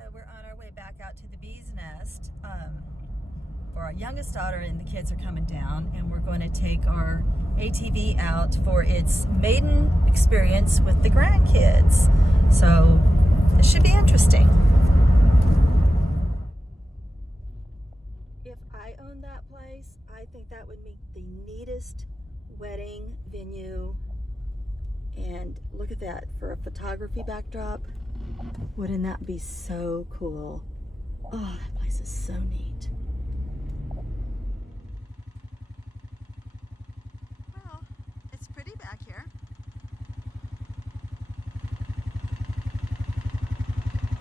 So we're on our way back out to the bee's nest for our youngest daughter, and the kids are coming down, and we're going to take our ATV out for its maiden experience with the grandkids. So it should be interesting. If I owned that place, I think that would make the neatest wedding venue. And look at that for a photography backdrop. Wouldn't that be so cool? Oh, that place is so neat. Well, it's pretty back here.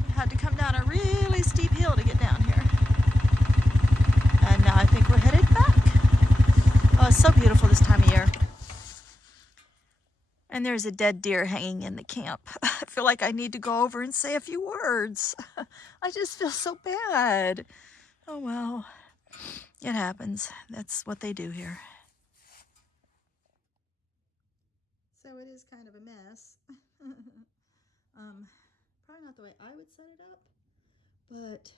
We had to come down a really steep hill to get down here. And now I think we're headed back. Oh, it's so beautiful this time of year. And there's a dead deer hanging in the camp. I feel like I need to go over and say a few words. I just feel so bad. Oh well, it happens. That's what they do here. So it is kind of a mess. Probably not the way I would set it up, but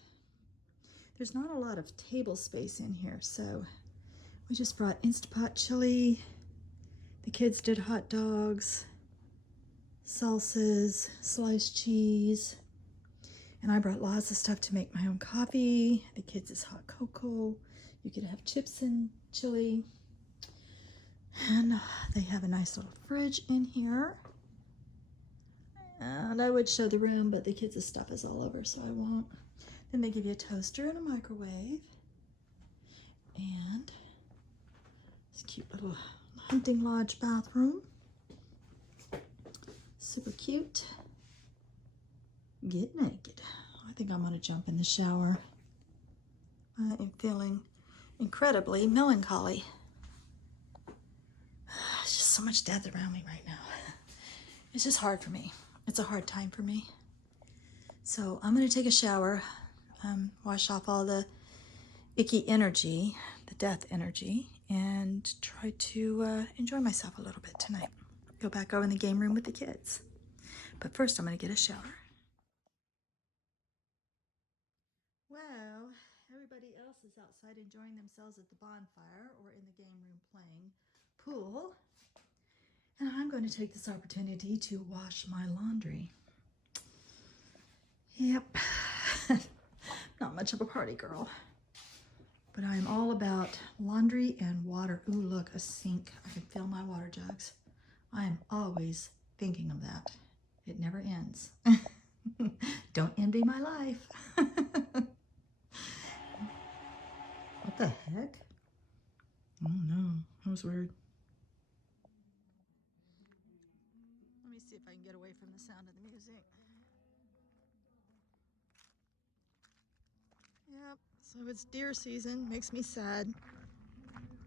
there's not a lot of table space in here. So we just brought Instapot chili. The kids did hot dogs, salsas, sliced cheese, and I brought lots of stuff to make my own coffee. The kids is hot cocoa. You could have chips and chili. And they have a nice little fridge in here. And I would show the room, but the kids' stuff is all over, so I won't. Then they give you a toaster and a microwave. And this cute little hunting lodge bathroom. Super cute. Get naked. I think I'm gonna jump in the shower. I am feeling incredibly melancholy. It's just so much death around me right now. It's just hard for me. It's a hard time for me. So I'm gonna take a shower, wash off all the icky energy, the death energy, and try to enjoy myself a little bit tonight. Go back over in the game room with the kids. But first I'm gonna get a shower. Well, everybody else is outside enjoying themselves at the bonfire or in the game room playing pool. And I'm going to take this opportunity to wash my laundry. Yep, not much of a party girl. But I'm all about laundry and water. Ooh, look, a sink. I can fill my water jugs. I am always thinking of that. It never ends. Don't envy my life. What the heck? Oh no, that was weird. Let me see if I can get away from the sound of the music. Yep. So it's deer season, makes me sad,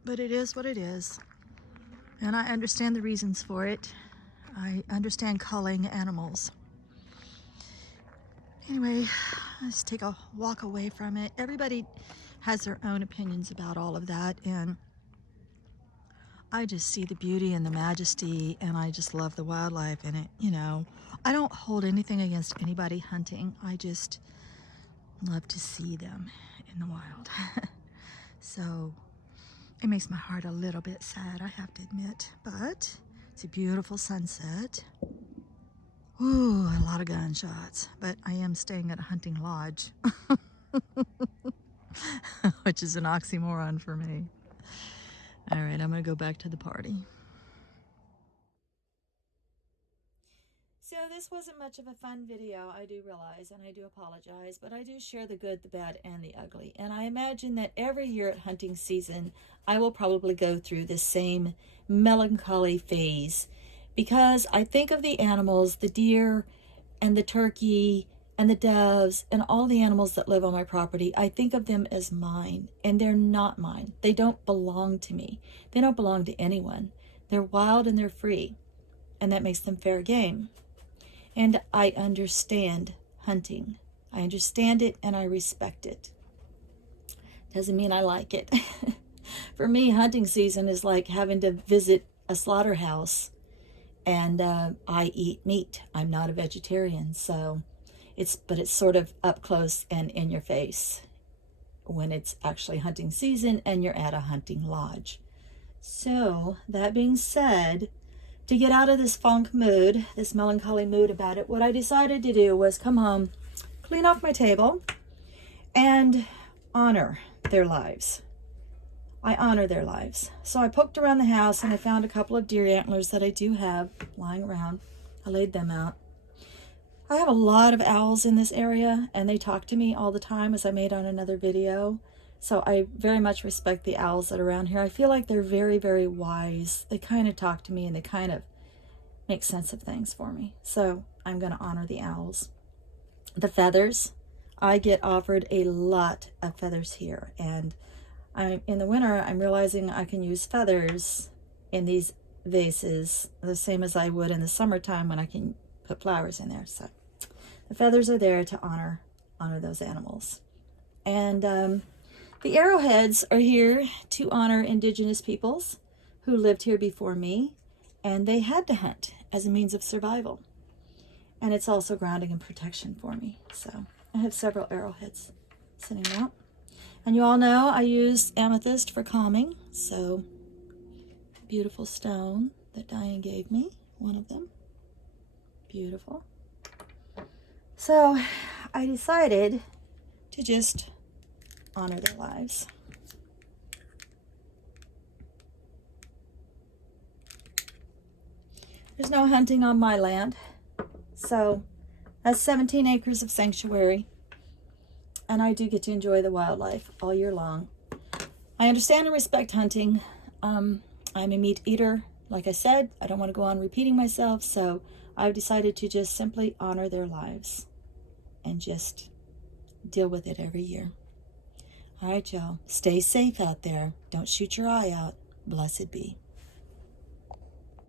but it is what it is. And I understand the reasons for it. I understand culling animals. Anyway, let's take a walk away from it. Everybody has their own opinions about all of that, and I just see the beauty and the majesty, and I just love the wildlife in it. You know, I don't hold anything against anybody hunting. I just love to see them in the wild. So it makes my heart a little bit sad, I have to admit, but it's a beautiful sunset. Ooh, a lot of gunshots, but I am staying at a hunting lodge, which is an oxymoron for me. All right, I'm gonna go back to the party. So this wasn't much of a fun video, I do realize, and I do apologize, but I do share the good, the bad, and the ugly. And I imagine that every year at hunting season, I will probably go through the same melancholy phase, because I think of the animals, the deer and the turkey and the doves and all the animals that live on my property. I think of them as mine, and they're not mine. They don't belong to me. They don't belong to anyone. They're wild and they're free, and that makes them fair game. And I understand hunting. I understand it and I respect it. Doesn't mean I like it. For me, hunting season is like having to visit a slaughterhouse, and I eat meat. I'm not a vegetarian, so but it's sort of up close and in your face when it's actually hunting season and you're at a hunting lodge. So that being said, to get out of this funk mood, this melancholy mood about it, what I decided to do was come home, clean off my table, and honor their lives. I honor their lives. So I poked around the house and I found a couple of deer antlers that I do have lying around. I laid them out. I have a lot of owls in this area, and they talk to me all the time, as I made on another video. So I very much respect the owls that are around here. I feel like they're very, very wise. They kind of talk to me and they kind of make sense of things for me. So I'm going to honor the owls. The feathers, I get offered a lot of feathers here, and in the winter I'm realizing I can use feathers in these vases the same as I would in the summertime when I can put flowers in there. So the feathers are there to honor those animals. And the arrowheads are here to honor indigenous peoples who lived here before me, and they had to hunt as a means of survival. And it's also grounding and protection for me. So I have several arrowheads sitting out. And you all know I use amethyst for calming. So beautiful stone that Diane gave me, one of them. Beautiful. So I decided to just honor their lives. There's no hunting on my land. So that's 17 acres of sanctuary. And I do get to enjoy the wildlife all year long. I understand and respect hunting. I'm a meat eater. Like I said, I don't want to go on repeating myself. So I've decided to just simply honor their lives and just deal with it every year. All right, y'all. Stay safe out there. Don't shoot your eye out. Blessed be.